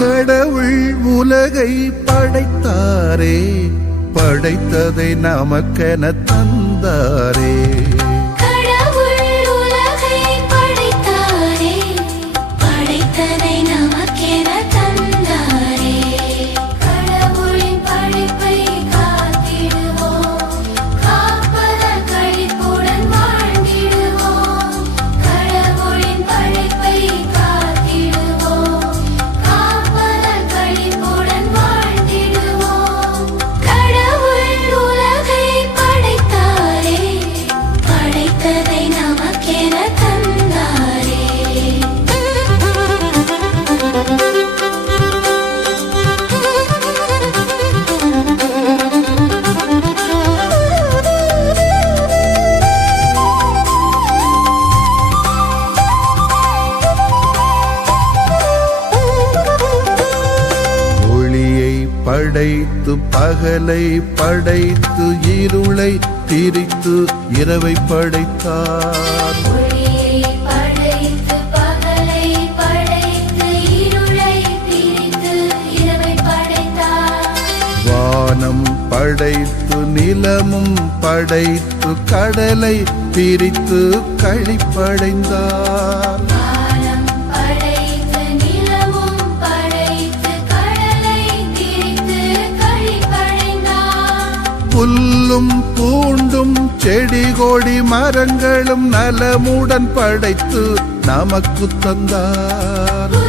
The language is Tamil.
கடவுள் உலகை படைத்தாரே, படைத்ததை நமக்கென தந்தாரே. படைத்து பகலை படைத்து இருளை பிரித்து இரவை படைத்தார். வானம் படைத்து நிலமும் படைத்து கடலை பிரித்து கழிப்படைந்தார். புல்லும் பூண்டும் செடி கொடி மரங்களும் நலமுடன் படைத்து நமக்கு தந்தார்.